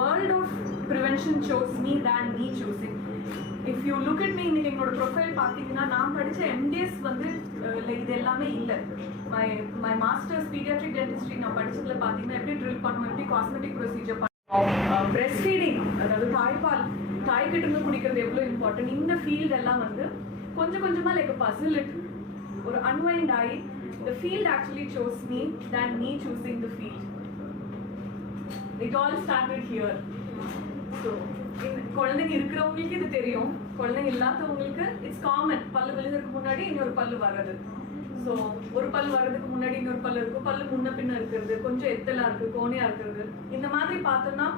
world of prevention chose me than me choosing. If you look at me in என்னோட profile பார்த்தீங்கன்னா நான் படித்த MDS வந்து இது எல்லாமே இல்லை. my master's pediatric dentistry நான் படிச்சதுல பார்த்தீங்கன்னா எப்படி ட்ரில் பண்ணுவோம், எப்படி காஸ்மெட்டிக் ப்ரொசீஜர் பண்ணுவோம், பிரெஸ்ட் ஃபீடிங் அதாவது தாய்ப்பால் தாய்கிட்ட இருந்து குடிக்கிறது எவ்வளோ இம்பார்ட்டன்ட், இந்த ஃபீல்ட் எல்லாம் வந்து கொஞ்சம் கொஞ்சமாக லைக் பசில் ஒரு அன்வைண்ட் ஆகி the field actually chose me than me choosing the field. It all started here. So குழந்தைங்க இருக்கிறவங்களுக்கு இது தெரியும், குழந்தைங்க இல்லாதவங்களுக்கு இட்ஸ் காமன். பல்லு விழுகிறதுக்கு முன்னாடி இன்னொரு பல்லு வர்றது, ஸோ ஒரு பல்லு வர்றதுக்கு முன்னாடி இன்னொரு பல்லு இருக்கும், பல்லு முன்ன பின்ன இருக்கிறது, கொஞ்சம் எத்தலா இருக்கு, கோணையா இருக்கிறது. இந்த மாதிரி பார்த்தோம்னா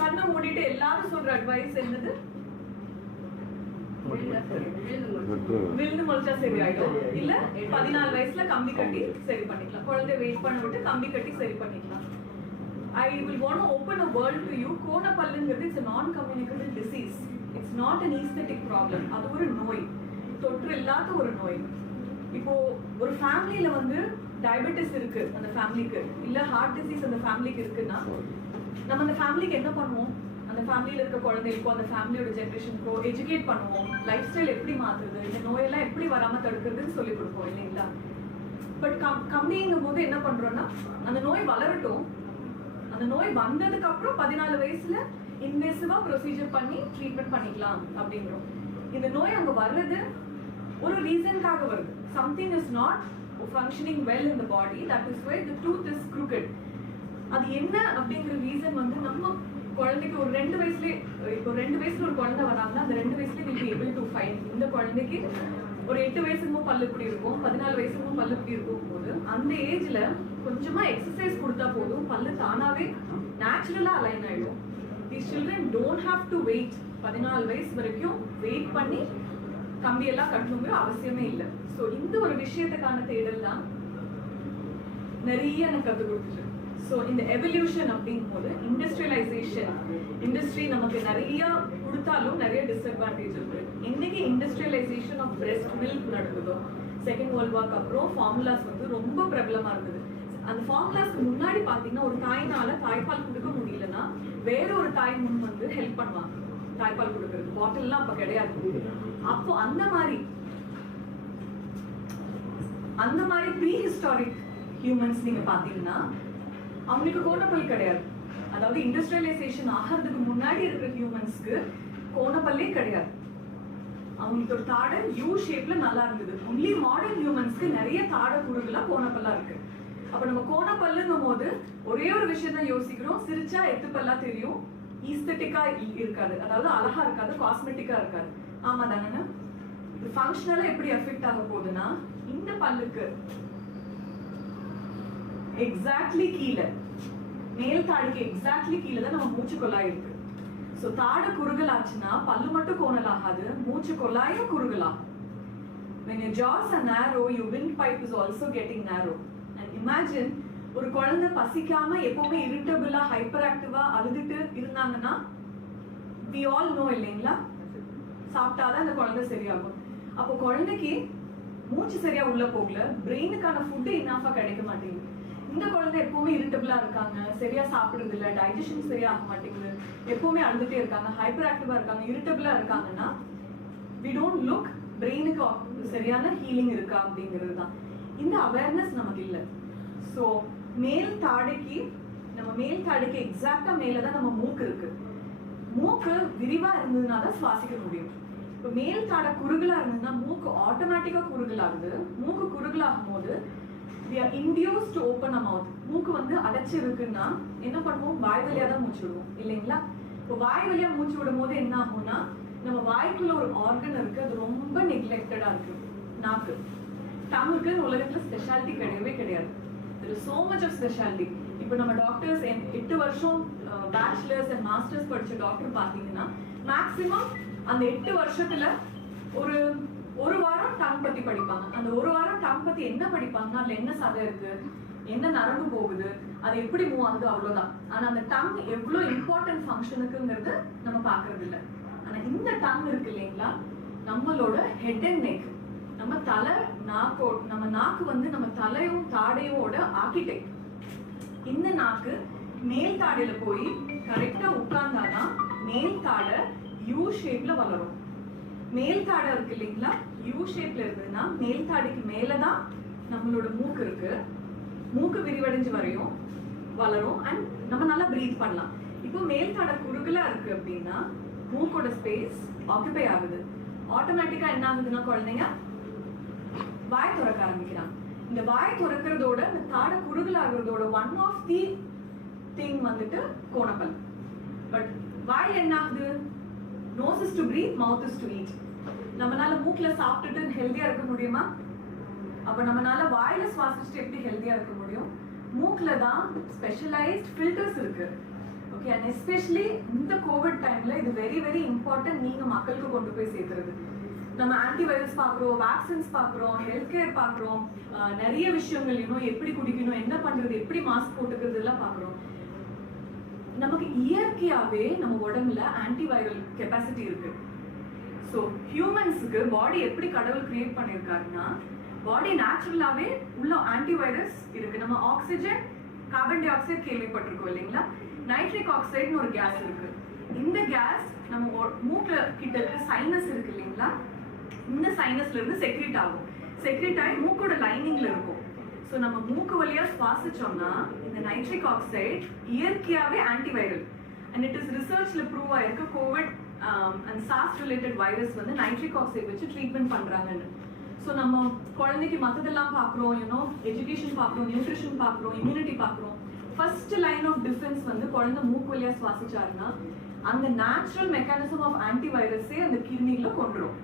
கண்ணை மூடிட்டு எல்லாரும் சொல்ற அட்வைஸ் என்னது, விழுந்து முளைச்சா சரி ஆயிடும், இல்ல 14 வயசுல கம்பி கட்டி சரி பண்ணிக்கலாம், குழந்தை வெயிட் பண்ண விட்டு கம்பி கட்டி சரி பண்ணிக்கலாம். I will want to open a world to you. கோணப்பல்லுங்கிறது it's a non-communicable disease. It's not an aesthetic problem. அது ஒரு நோய், தொற்று இல்லாத ஒரு நோய். இப்போ ஒரு ஃபேமிலியில வந்து டயபெட்டிஸ் இருக்கு அந்த ஃபேமிலிக்கு, இல்ல ஹார்ட் டிசீஸ் அந்த ஃபேமிலிக்கு இருக்குன்னா நம்ம அந்த ஃபேமிலிக்கு என்ன பண்ணுவோம், அந்த ஃபேமிலியில இருக்க குழந்தைகளுக்கோ அந்த ஃபேமிலியோட ஜென்ரேஷனுக்கோ எஜுகேட் பண்ணுவோம், லைஃப் ஸ்டைல் எப்படி மாத்துறது, இந்த நோயெல்லாம் எப்படி வராம தடுக்கிறதுன்னு சொல்லி கொடுப்போம் இல்லைங்களா. பட் கம்மிங்கும் போது என்ன பண்றோம்னா அந்த நோய் வளரட்டும், அந்த நோய் வந்ததுக்கு அப்புறம் 14 வயசுல இன்வேசிவா ப்ரொசீஜர் பண்ணி ட்ரீட்மெண்ட் பண்ணிக்கலாம் அப்படின்றோம். இந்த நோய் அங்க வர்றது ஒரு ரீசனுக்காக வருது. Something is not functioning well in the body, that is why the tooth is crooked. அது என்ன அப்படிங்கிற ரீசன் வந்து நம்ம குழந்தைக்கு ஒரு 2 வயசுலேயே, இப்போ 2 வயசுல ஒரு குழந்தை வராங்கன்னா அந்த 2 வயசுலேயே will be able to find இந்த குழந்தைக்கு ஒரு 8 வயசுக்கும் பல்லு இப்படி இருக்கும், 14 வயசுக்கும் பல்லு இப்படி இருக்கும் போது அந்த ஏஜ்ல கொஞ்சமா எக்ஸசைஸ் கொடுத்தா போதும் பல்லு தானாவே நேச்சுரலா அலைன் ஆயிடும். These children don't have to wait 14 வயசு வரைக்கும் வெயிட் பண்ணி கம்பியெல்லாம் கட்டணுங்கிற அவசியமே இல்லை. ஸோ இந்த ஒரு விஷயத்துக்கான தேடல் தான் நிறைய எனக்கு கற்றுக் கொடுத்துச்சு. ஸோ இந்த எவல்யூஷன் அப்படிங்கும் போது இண்டஸ்ட்ரியலைசேஷன், இண்டஸ்ட்ரி நமக்கு நிறைய கொடுத்தாலும் நிறைய டிஸ்அட்வான்டேஜ் இருக்கு. என்னைக்கு இண்டஸ்ட்ரியலைசேஷன் ஆஃப் பிரெஸ்ட் மில்க் நடக்குதோ, செகண்ட் வேர்ல்ட் வார்க்கு அப்புறம் ஃபார்முலாஸ் வந்து ரொம்ப பிரபலமா இருந்தது. அந்த ஃபார்முலாஸ்க்கு முன்னாடி பாத்தீங்கன்னா ஒரு தாய்னால தாய்ப்பால் கொடுக்க முடியலன்னா வேற ஒரு தாய் முன் வந்து ஹெல்ப் பண்ணுவாங்க தாய்ப்பால் கொடுக்கறது. பாட்டில்லாம் அப்ப கிடையாது. அப்போ அந்த மாதிரி ப்ரீ ஹிஸ்டாரிக் ஹியூமன்ஸ் நீங்க பாத்தீங்கன்னா அவங்களுக்கு கோணப்பல் கிடையாது. அதாவது இண்டஸ்ட்ரியலைசேஷன் ஆகிறதுக்கு முன்னாடி இருக்கிற ஹியூமன்ஸ்க்கு கோணப்பல்லே கிடையாது. அவங்களுக்கு ஒரு தாடை யூ ஷேப்ல நல்லா இருந்தது. ஒன்லி மாடர்ன் ஹியூமன்ஸ்க்கு நிறைய தாடை குறுகலா கோணப்பல்லா இருக்கு. அப்ப நம்ம கோணப்பல்லுங்கும் போது ஒரே ஒரு விஷயம் தான் யோசிக்கிறோம், சிரிச்சா எத்துப்பல்லா தெரியும், ஈஸ்தட்டிக்கா இருக்காது, அதாவது அழகா இருக்காது, காஸ்மெட்டிக்கா இருக்காது. ஆமா தானே? ஃபங்க்ஷனலா எப்படி எஃபெக்ட் ஆக போகுதுன்னா இந்த பல்லுக்கு எக்ஸாக்ட்லி கீழே, மேல் தாடிக்கு எக்ஸாக்ட்லி கீழே தான் நம்ம மூச்சு குழாய் இருக்கு. ஸோ தாடை குறுகல் ஆச்சுன்னா பல்லு மட்டும் கோணல் ஆகாது, மூச்சு குழாயும் குறுகலாகும். When your jaws are narrow, your windpipe is also getting narrow. And imagine ஒரு குழந்தை பசிக்காம எப்பவுமே இரிட்டபிளா ஹைப்பர் ஆக்டிவா அழுதுட்டு இருந்தாங்கன்னா we all know இல்லைங்களா, சாப்பிட்டாதான் அந்த குழந்தை சரியாகும். அப்போ குழந்தைக்கு மூச்சு சரியா உள்ள போகல, பிரெயினுக்கான ஃபுட்டு இனாஃபா கிடைக்க மாட்டேங்குது. இந்த குழந்தை எப்பவுமே இரிட்டபிளா இருக்காங்க, சரியா சாப்பிடுறது இல்லை, டைஜஷன் சரியா ஆக மாட்டேங்குது, எப்பவுமே அழுதுட்டே இருக்காங்க, ஹைப்பர் ஆக்டிவா இருக்காங்க, இரிட்டபிளா இருக்காங்கன்னா we don't look பிரெயினுக்கு சரியான ஹீலிங் இருக்கா அப்படிங்கிறது தான். இந்த அவேர்னஸ் நமக்கு இல்லை. ஸோ மேல் தாடைக்கு எக்ஸாக்டா மேலதான் நம்ம மூக்கு இருக்கு. மூக்கு விரிவா இருந்ததுன்னா தான் சுவாசிக்க முடியும். இப்போ மேல் தாடை குறுகலா இருந்ததுன்னா மூக்கு ஆட்டோமேட்டிக்கா குறுகலாகுது. மூக்கு குறுகலாகும் போது we are induced to open our mouth. மூக்கு வந்து அடைச்சு இருக்குன்னா என்ன பண்ணுவோம், வாய் வழியா தான் மூச்சு விடுவோம் இல்லைங்களா. இப்போ வாய் வழியா மூச்சு விடும் போது என்ன ஆகும்னா நம்ம வாய்க்குள்ள ஒரு ஆர்கன் இருக்கு, அது ரொம்ப நெக்லெக்டடா இருக்கு, நாக்கு. டங்குக்கு உலகத்துல ஸ்பெஷாலிட்டி கிடையவே கிடையாது. there is so much of specialty. இப்போ நம்ம டாக்டர்ஸ் 8 வருஷம் பேச்சுலர்ஸ் அண்ட் மாஸ்டர்ஸ் படிச்ச டாக்டர் பாத்தீங்கன்னா மேக்சிமம் அந்த 8 வருஷத்துல ஒரு வாரம் டங் பத்தி படிப்பாங்க. அந்த ஒரு வாரம் டங் பத்தி என்ன படிப்பாங்கன்னா அதுல என்ன சதை இருக்கு, என்ன நரம்பு போகுது, அது எப்படி மூவ் ஆகுது, அவ்வளவுதான். ஆனா அந்த டங் எவ்வளவு இம்பார்ட்டன்ட் ஃபங்க்ஷனுக்குங்கிறது நம்ம பாக்குறது இல்லை. ஆனா இந்த டங் இருக்கு இல்லைங்களா, நம்மளோட ஹெட் அண்ட் நெக், நம்ம தலை நம்ம நாக்கு வந்து நம்ம தலையும் தாடையோட ஆர்கிடெக்ட். இந்த நாக்கு மேல் தாடையில போய் கரெக்டா உட்கார்ந்தாதான் மேல் தாடை யூ ஷேப்ல வளரும். மேல் தாடை இருக்கு இல்லைங்களா, யூ ஷேப்ல இருந்ததுன்னா மேல் தாடைக்கு மேலதான் நம்மளோட மூக்கு இருக்கு. மூக்கு விரிவடைஞ்சு வளரும் அண்ட் நம்ம நல்லா பிரீத் பண்ணலாம். இப்போ மேல் தாடை குறுகலா இருக்கு அப்படின்னா மூக்கோட ஸ்பேஸ் ஆக்குபை ஆகுது. ஆட்டோமேட்டிக்கா என்ன ஆகுதுன்னா குழந்தைங்க வாய் திறக்க ஆரம்பிக்கிறாங்க. இந்த வாய் திறக்கிறதோட இந்த தாடை குறுகல் ஆகுறதோட ஒன் ஆஃப் தி திங் வந்துட்டு கோணப்பல். பட் வாய் என்ன ஆகுது? Nose is to breathe, mouth is to eat. நம்மளால மூக்குல சாப்பிட்டுட்டு ஹெல்தியா இருக்க முடியுமா? அப்ப நம்மளால வாயில சுவாசிச்சுட்டு எப்படி ஹெல்தியா இருக்க முடியும்? மூக்குல தான் ஸ்பெஷலைஸ்ட் ஃபில்டர்ஸ் இருக்கு. ஓகே, அண்ட் எஸ்பெஷலி இந்த கோவிட் டைம்ல இது வெரி வெரி இம்பார்ட்டன்ட். நீங்க மக்களுக்கு கொண்டு போய் சேர்க்கிறது. நம்ம ஆன்டிவைரஸ் பாக்குறோம், வேக்சின்ஸ் பாக்குறோம், ஹெல்த் கேர் பாக்குறோம், நிறைய விஷயங்கள் இன்னும் எப்படி குடிக்கணும், என்ன பண்றது, எப்படி மாஸ்க் போட்டுக்கிறது எல்லாம் பாக்குறோம். நமக்கு இயற்கையாவே நம்ம உடம்புல ஆன்டிவைரல் கெப்பாசிட்டி இருக்கு. ஸோ ஹியூமன்ஸுக்கு பாடி எப்படி கடவுள் கிரியேட் பண்ணியிருக்காருன்னா, பாடி நேச்சுரலாவே உள்ள ஆன்டிவைரஸ் இருக்கு. நம்ம ஆக்சிஜன், கார்பன் டை ஆக்சைடு கேள்விப்பட்டிருக்கோம் இல்லைங்களா? நைட்ரிக் ஆக்சைடுன்னு ஒரு கேஸ் இருக்கு. இந்த கேஸ் நம்ம மூக்குல கிட்ட இருக்க சைனஸ் இருக்கு இல்லைங்களா, இந்த சைனஸ்ல இருந்து செக்ரேட் ஆகும். செக்ரேட் ஆகி மூக்கோட லைனிங்ல இருக்கும். ஸோ நம்ம மூக்கு வழியா சுவாசிச்சோம்னா இந்த நைட்ரிக் ஆக்சைடு இயற்கையாவே ஆன்டிவைரல். அண்ட் இட் இஸ் ரிசர்ச்ல ப்ரூவ் ஆயிருக்கு. COVID and SARS related virus வந்து நைட்ரிக் ஆக்சைடு வச்சு ட்ரீட்மெண்ட் பண்றாங்கன்னு. ஸோ நம்ம குழந்தைக்கு மற்றதெல்லாம் பார்க்குறோம், எஜுகேஷன் பார்க்குறோம், நியூட்ரிஷன் பார்க்குறோம், இம்யூனிட்டி பார்க்குறோம். ஃபர்ஸ்ட் லைன் ஆஃப் டிஃபென்ஸ் வந்து குழந்தை மூக்கு வழியா சுவாசிச்சாருன்னா அந்த நேச்சுரல் மெக்கானிசம் ஆஃப் ஆன்டிவைரஸே அந்த கிருமிகளை கொண்டுரும்.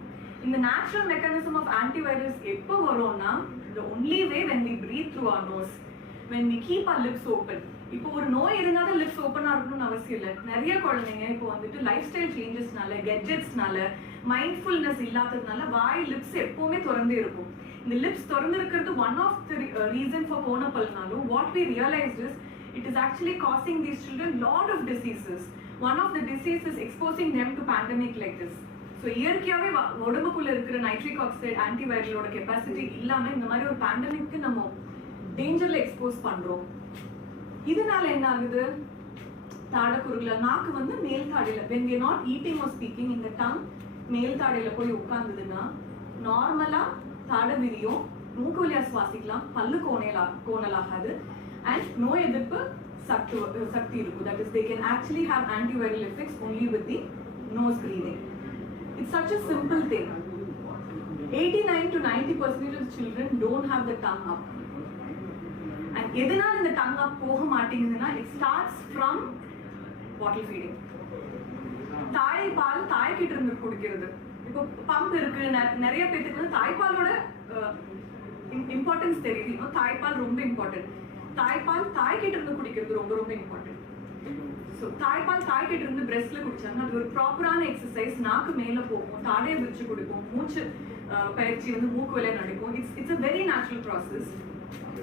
இந்த நேச்சுரல் மெக்கானிசம் ஆஃப் ஆன்டிவைரஸ் எப்போ வரும்னா, the only way when we breathe through our nose, when we keep our lips open. இப்போ ஒரு நோய் இருந்தாலும் லிப்ஸ் ஓப்பனா இருக்கணும்னு அவசியம் இல்லை. நிறைய குழந்தைங்க இப்போ வந்துட்டு லைஃப் ஸ்டைல் சேஞ்சஸ்னால, கெட்ஜெட்ஸ்னால, மைண்ட்ஃபுல்னஸ் இல்லாததுனால வாய் லிப்ஸ் எப்பவுமே திறந்தே இருக்கும். இந்த லிப்ஸ் திறந்து இருக்கிறது one of the reason for கோணப்பல்னாலும் what we realised is it is actually causing these children lot of diseases. One of the diseases is exposing them to pandemic like this. So இயற்கையாவே உடம்புக்குள்ள இருக்கிற nitric oxide ஆன்டிவைரலோட capacity இல்லாம இந்த மாதிரி ஒரு பேண்டமிக்கு நம்ம டேஞ்சர்ல expose பண்றோம். இதனால என்ன ஆகுது? தாடை குறுகல, நாக்கு வந்து மேல் தாடையில, when we are not eating or speaking, இந்த tongue மேல் தாடையில போய் உட்கார்ந்ததுன்னா நார்மலா தாடை விரியும், மூக்கு வழியா சுவாசிக்கலாம், பல்லு கோணலாகாது அண்ட் நோய் எதிர்ப்பு சக்தி இருக்கும். That is, they can actually have antiviral effects only with the nose breathing. It's such a simple thing. 89 to 90% of children don't have the tongue up. And எதனால இந்த tongue up போக மாட்டேங்குதுன்னா, it starts from bottle feeding. தாய்ப்பால் தாய்கிட்ட இருந்து குடிக்கிறது. இப்போ pump இருக்கு, நிறைய பேருக்கு வந்து தாய்ப்பாலோட இம்பார்ட்டன்ஸ் தெரியுது. தாய்ப்பால் ரொம்ப இம்பார்ட்டன்ட். தாய்ப்பால் தாய்கிட்ட இருந்து குடிக்கிறது ரொம்ப ரொம்ப இம்பார்ட்டன்ட். ஸோ தாய்ப்பால் தாய்கிட்ட இருந்து பிரெஸ்ட்ல குடிச்சாங்க, அது ஒரு ப்ராப்பரான எக்ஸசைஸ். நாக்கு மேல போகும், தாடையை விரிச்சு குடிக்கும், மூச்சு பயிற்சி வந்து மூக்கு வழியா நடக்கும். It's a very natural process.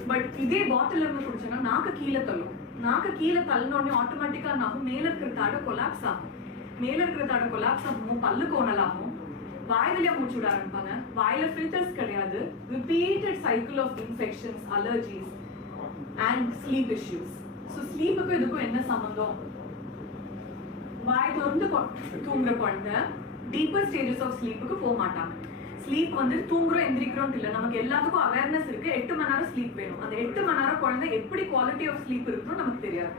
But இதே பாட்டில் இருந்து குடிச்சோன்னா நாக்கு கீழே தள்ளும். நாக்கு கீழே தள்ளினோடனே ஆட்டோமேட்டிக்கா நாகும் மேல இருக்கிற தாடை கொலாப்ஸ் ஆகும். மேல இருக்கிற தாடை கொலாப்ஸ் ஆகும், பல்லு கோணலாகும், வாய் வழியா மூச்சு விட ஆரம்பிப்பாங்க. வாயில ஃபில்டர்ஸ் கிடையாது. Repeated cycle of infections, allergies and sleep issues. So ஸ்லீப்புக்கும் இதுக்கும் என்ன சம்பந்தம்? வாய் திறந்து தூங்குற குழந்தை டீப்பர் ஸ்டேஜஸ் ஆஃப் ஸ்லீப்புக்கு போக மாட்டாங்க. ஸ்லீப் வந்து தூங்குறோம் எந்திரிக்கிறோம் இல்லை, நமக்கு எல்லாத்துக்கும் அவேர்னஸ் இருக்கு. 8 மணி நேரம் ஸ்லீப் வேணும். அந்த 8 மணி நேரம் குழந்தை எப்படி குவாலிட்டி ஆஃப் ஸ்லீப் இருக்கணும் நமக்கு தெரியாது.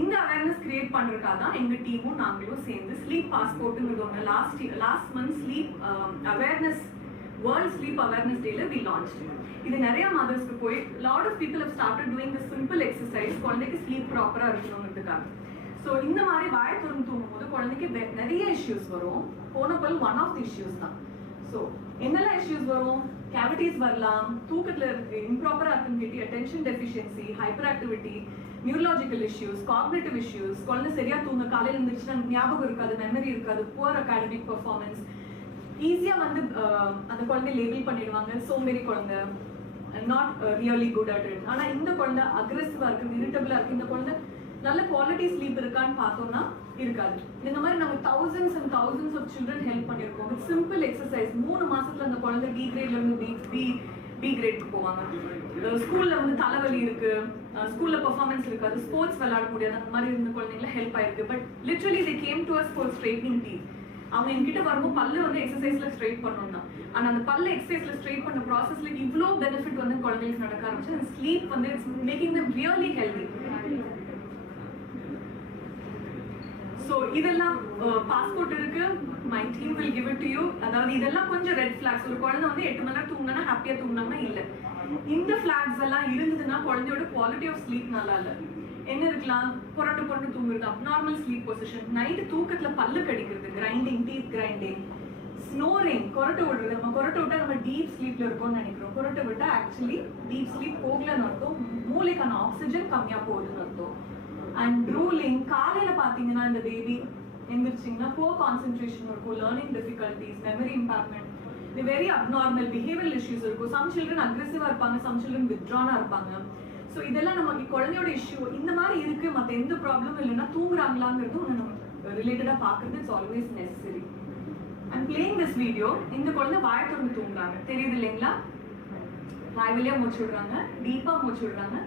இந்த அவேர்னஸ் கிரியேட் பண்றதுக்காக தான் எங்க டீமும் நாங்களும் சேர்ந்து ஸ்லீப் பாஸ்போர்ட்டுங்கிறது ஒன்று last month sleep awareness, world sleep awareness டேல வி லான்ச். இது நிறைய மதர்ஸ்க்கு போய் lot of people have started doing the simple exercise குழந்தைக்கு ஸ்லீப் ப்ராப்பரா இருக்கணுங்கிறதுக்காக. ஸோ இந்த மாதிரி வாய் திறந்து தூங்கும் போது குழந்தைக்கு நிறைய இஷ்யூஸ் வரும். கோணப்பல் ஒன் ஆஃப் தி இஷ்யூஸ் தான். ஸோ என்னெல்லாம் இஷ்யூஸ் வரும்? கேவிட்டிஸ் வரலாம், தூக்கத்துல improper activity, attention deficiency, hyper activity, neurological issues, cognitive issues, குழந்தை சரியா தூங்க காலையில் இருந்துச்சுன்னா ஞாபகம் இருக்காது, மெமரி இருக்காது, புவர் அகாடமிக் பெர்ஃபார்மன்ஸ், ஈஸியா வந்து அந்த குழந்தை லேபிள் பண்ணிடுவாங்க, சோம்பேறி குழந்தை, not really good at it. ஆனா இந்த குழந்தை அக்ரெசிவா இருக்கு, இரிட்டபிளா இருக்கு, இந்த குழந்தை நல்ல குவாலிட்டி ஸ்லீப் இருக்கான்னு பார்த்தோம்னா இருக்காது. இந்த மாதிரி நம்ம thousands and thousands of children help பண்ணிருக்கோம் வித் சிம்பிள் எக்ஸசைஸ். 3 மாசத்துல அந்த குழந்தை டி கிரேட்ல இருந்து பி கிரேட்க்கு போவாங்க. ஸ்கூல்ல வந்து தலைவலி இருக்கு, ஸ்கூல்ல பெர்ஃபார்மன்ஸ் இருக்காது, ஸ்போர்ட்ஸ் விளையாட முடியாது, அந்த மாதிரி இருந்த குழந்தைங்கள ஹெல்ப் ஆயிருக்கு. But literally they came to us for straightening teeth. அவங்க என்கிட்ட வரும்போது பல்லு வந்து எக்ஸசைஸ்ல ஸ்ட்ரைட் பண்ணணும் தான். ஆனா அந்த பல்லு எக்ஸசைஸ்ல ஸ்ட்ரைட் பண்ண ப்ராசஸ்ல இவ்வளோ பெனிஃபிட் வந்து குழந்தைங்களுக்கு நடக்க ஆரம்பிச்சு. அந்த ஸ்லீப் வந்து it's making them really healthy. So இதெல்லாம் பாஸ்போர்ட் இருக்கு, my team will give it to you. அதாவது இதெல்லாம் கொஞ்சம் ரெட் ஃபிளாக்ஸ். ஒரு குழந்தை வந்து 8 மணி நேரம் தூங்கினா ஹாப்பியா தூங்கினாங்கன்னா இல்லை. இந்த ஃபிளாக்ஸ் எல்லாம் இருந்ததுன்னா குழந்தையோட குவாலிட்டி ஆஃப் ஸ்லீப் நல்லா இல்லை. என்ன இருக்கலாம், புரண்டு புரண்டு தூங்குறது, அப்நார்மல் ஸ்லீப் பொசிஷன், நைட்டு தூக்கத்துல பல்லு கடிக்கிறது, கிரைண்டிங், டீத் கிரைண்டிங், ஸ்னோரிங், கொரட்டை விடுறது. நம்ம கொரட்டை விட்டா நம்ம டீப் ஸ்லீப்ல இருக்கோம்னு நினைக்கிறோம். கொரட்டை விட்டா ஆக்சுவலி டீப் ஸ்லீப் போகலன்னு அர்த்தம், மூளைக்கான ஆக்சிஜன் கம்மியா போகுதுன்னு அர்த்தம். அண்ட் ட்ரூலிங், காலையில பாத்தீங்கன்னா இந்த பேபி எந்திரிச்சிங்கன்னா புவர் கான்சென்ட்ரேஷன் இருக்கும், லேர்னிங் டிஃபிகல்டிஸ், மெமரி இம்பேக்ட்மெண்ட், இது வெரி அப்நார்மல் பிஹேவியல் இஷ்யூஸ் இருக்கும். சம் சில்ட்ரன் அக்ரெசிவா இருப்பாங்க, சம் சில்ட்ரன் வித்ட்ரானா இருப்பாங்க. ஸோ இதெல்லாம் நம்ம குழந்தையோட இஷ்யூ இந்த மாதிரி இருக்கு. மற்ற எந்த ப்ராப்ளமும் இல்லைன்னா தூங்குறாங்களாங்கிறது ஒன்று நம்ம ரிலேட்டடா பார்க்கறது it's always necessary. And playing this video, இந்த குழந்தை வாயை திறந்து தூங்குறாங்க, தெரியுது இல்லைங்களா? வாய் வழியா மூச்சு விடுறாங்க, டீப்பா மூச்சு விடுறாங்க.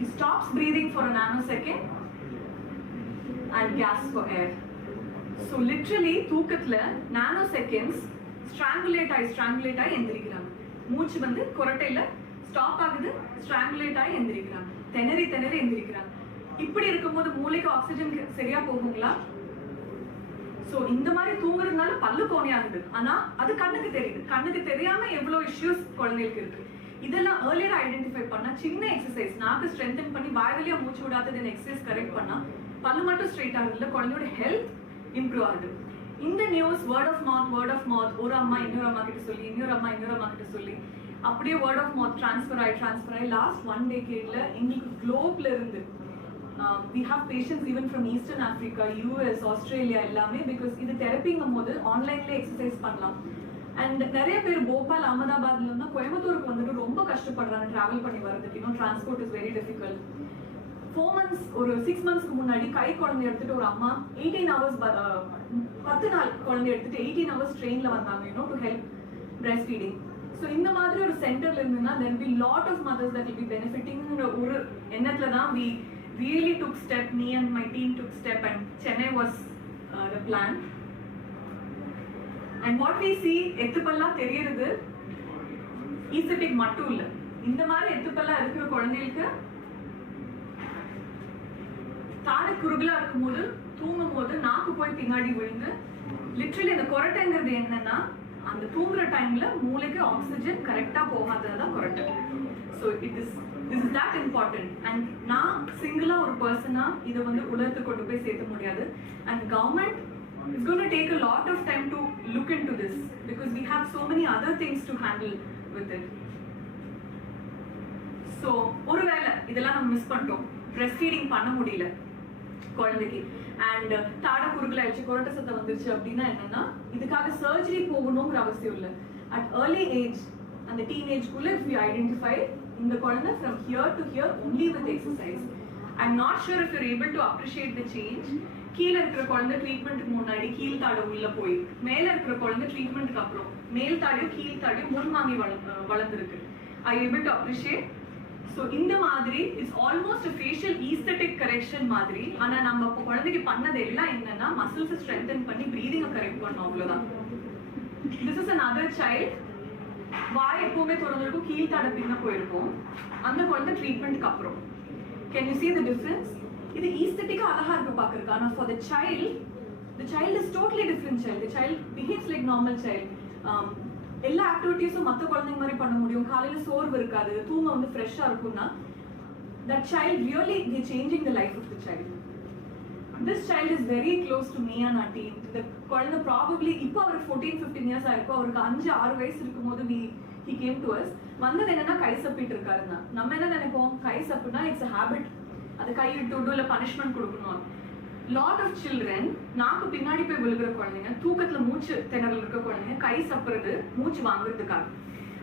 He stops breathing for a nanosecond and gasps for air. So literally தூக்கத்துல nanoseconds strangulate ஆகி எந்திரிக்கிறாங்க. மூச்சு வந்து கொரட்டையில ஸ்டாப் ஆகுது, ஸ்ட்ராங்குலேட் ஆகி எந்திரிக்கிறாங்க, திணறி எந்திரிக்கிறாங்க. இப்படி இருக்கும்போது மூளைக்கு ஆக்சிஜன் சரியா போகுங்களா? சோ இந்த மாதிரி தூங்குறதுனால பல்லு கோணையாகுது, ஆனா அது கண்ணுக்கு தெரியுது. கண்ணுக்கு தெரியாம எவ்வளவு இஷ்யூஸ் குழந்தைகளுக்கு இருக்கு. இதெல்லாம் ஏர்லியர் ஐடென்டிஃபை பண்ணா, சின்ன எக்ஸசைஸ், நாக்கு ஸ்ட்ரென்தன் பண்ணி வாய் வழியா மூச்சு விடாதது எக்ஸசைஸ் கரெக்ட் பண்ணா பல்லு மட்டும் ஸ்ட்ரெயிட் ஆகுது இல்ல, குழந்தையோட ஹெல்த் இம்ப்ரூவ் ஆகுது. இந்த நியூஸ் வேர்ட் ஆஃப் மவுத், ஒரு அம்மா இன்னொரு அம்மா கிட்ட சொல்லி, இன்னொரு அம்மா இன்னொரு அம்மா கிட்ட சொல்லி, அப்படியே வேர்ட் ஆஃப் மவுத் ட்ரான்ஸ்ஃபர் ஆகி லாஸ்ட் 1 decade எங்களுக்கு குளோப்ல இருந்து we have patients even from Eastern Africa, US, Australia எல்லாமே, because இது தெரப்பிங்கும் போது ஆன்லைன்ல எக்ஸசைஸ் பண்ணலாம். அண்ட் நிறைய பேர் போபால், அகமதாபாத்ல இருந்தா கோயம்புத்தூருக்கு வந்துட்டு ரொம்ப கஷ்டப்படுறாங்க டிராவல் பண்ணி வரதுக்கு. இன்னும் transport is very difficult. 4 months ஒரு 6 monthsக்கு முன்னாடி கை குழந்தை எடுத்துட்டு ஒரு அம்மா 18 hours 10 நாள் குழந்தை எடுத்துட்டு 18 hours ட்ரெயின்ல வந்தாங்க to help breast feeding. So இந்த மாதிரி ஒரு சென்டர்ல இருந்துன்னா there will be lot of mothers that will be benefiting. ஒரு எண்ணத்துல தான் we really took step, me and my team took step, and Chennai was the plan. And what we see, எத்துப்பல்லா தெரியுது aesthetic மட்டும் இல்ல, இந்த மாதிரி எத்துப்பல்லா இருக்கிற குழந்தைகளுக்கு தாடை குறுகலா இருக்கும்போது தூங்கும் போது நாக்கு போய் பின்னாடி விழுந்து லிட்டரலி அந்த கொரட்டைங்கிறது என்னன்னா அந்த தூங்குற டைம்ல மூளைக்கு ஆக்சிஜன் கரெக்டா போகாததான் கொரட்டை. So this is that important. and நான் சிங்கிளா ஒரு பர்சனா இதை வந்து உலகத்துக்கு கொண்டு போய் சேர்த்த முடியாது. and government is going to take a lot of time to look into this because we have so many other things to handle with it. so ஒருவேளை இதெல்லாம் நம்ம மிஸ் பண்ணிட்டோம், breast feeding பண்ண முடியல குழந்தைக்கு, அண்ட் தாடை குறுகல ஆயிடுச்சு, கொரட்டை சத்தம் வந்துருச்சு அப்படின்னா என்னன்னா இதுக்காக சர்ஜரி போகணுங்கிற அவசியம் இல்லை. அட் ஏர்லி ஏஜ் அந்த டீனேஜ்குள்ள if we identify இந்த குழந்தை from here to here only with exercise. I'm not sure if you're able to appreciate the change. கீழே இருக்கிற குழந்தை ட்ரீட்மெண்ட்டுக்கு முன்னாடி கீழ் தாடை உள்ள போய், மேல இருக்கிற குழந்தை ட்ரீட்மெண்ட்டுக்கு அப்புறம் மேல் தாடியும் கீழ் தாடியும் முன்வாங்கி வளர்ந்துருக்கு. ஐ ஏபிள் டு அப்ரிஷியேட். ஸோ இந்த மாதிரி it's almost facial aesthetic correction மாதிரி. ஆனா நம்ம இப்போ குழந்தைக்கு பண்ணது எல்லாம் என்னன்னா மசில்ஸை ஸ்ட்ரென்தன் பண்ணி ப்ரீதிங்கை கரெக்ட் பண்ணோம், அவ்வளவுதான். This is another child. வாய் எப்பவுமே திறந்திருக்கும், கீழ் தாடை பின்ன போயிருக்கும். அந்த குழந்தை ட்ரீட்மெண்ட்டுக்கு அப்புறம் can you see the difference? இது ஈஸ்தட்டிக்கா அழகா இருக்கு பாக்குறதுக்கு. ஆனா for the child is totally different child. The child behaves like normal child. எல்லா ஆக்டிவிட்டிஸும் மற்ற குழந்தைங்க மாதிரி பண்ண முடியும், காலையில சோர்வு இருக்காது, தூங்க வந்து ஃப்ரெஷ்ஷா இருக்கும்னா that child really they're changing the life of the child. This child is very close to me and our team. The குழந்தை probably இப்போ அவருக்கு 14-15 years ஆயிருக்கும். அவருக்கு 5-6 வயசு இருக்கும்போது he came to us. வந்தது என்னன்னா கை சப்பிட்டு இருக்காருன்னா நம்ம என்ன நினைப்போம், கை சப்புனா இட்ஸ் a habit, அது கை விட்டு விடும் இல்லை பனிஷ்மெண்ட் கொடுக்கணும். லாட் ஆஃப் சில்ட்ரன் நாக்கு பின்னாடி போய் விழுகிற குழந்தைங்க, தூக்கத்துல மூச்சு திணறல் இருக்க குழந்தைங்க கை சப்புறது மூச்சு வாங்குறதுக்காக.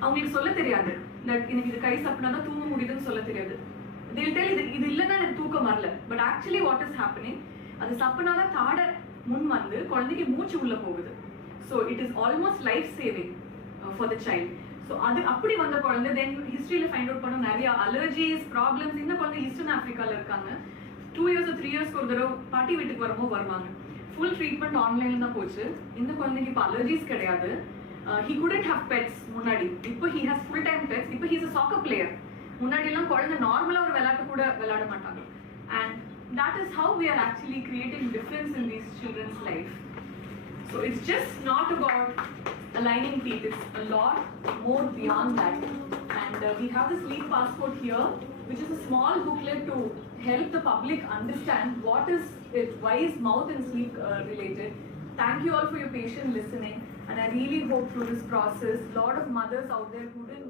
அவங்களுக்கு சொல்ல தெரியாது தட் எனக்கு இது கை சப்புனாதான் தூங்க முடியுதுன்னு சொல்ல தெரியாது. இது இல்லைன்னா எனக்கு தூக்கம் வரல. But actually what is happening, அது சப்புனாதான் தாடை முன் வந்து குழந்தைக்கு மூச்சு உள்ள போகுது. So it is almost life saving for the child. So அது அப்படி வந்த குழந்தை தென் ஹிஸ்ட்ரியில் ஃபைண்ட் அவுட் பண்ண நிறைய அலர்ஜிஸ் ப்ராப்ளம்ஸ். இந்த குழந்தை ஈஸ்டர்ன் ஆஃப்ரிக்காவில் இருக்காங்க. 2 years or 3 years ஒரு தடவை பாட்டி வீட்டுக்கு வருவாங்க. ஃபுல் ட்ரீட்மெண்ட் ஆன்லைனில் தான் போச்சு. இந்த குழந்தைக்கு இப்போ அலர்ஜிஸ் கிடையாது. He couldn't have pets முன்னாடி. இப்போ he has full time pets. இப்போ he's a soccer player. முன்னாடிலாம் குழந்தை நார்மலாக ஒரு விளையாட்டு கூட விளையாட மாட்டாங்க. And that is how we are actually creating difference in these children's life. So it's just not about aligning teeth. It's a lot more beyond that. And we have the sleep passport here, which is a small booklet to help the public understand what is it, why is mouth and sleep related. Thank you all for your patient listening, and I really hope through this process, lot of mothers out there who didn't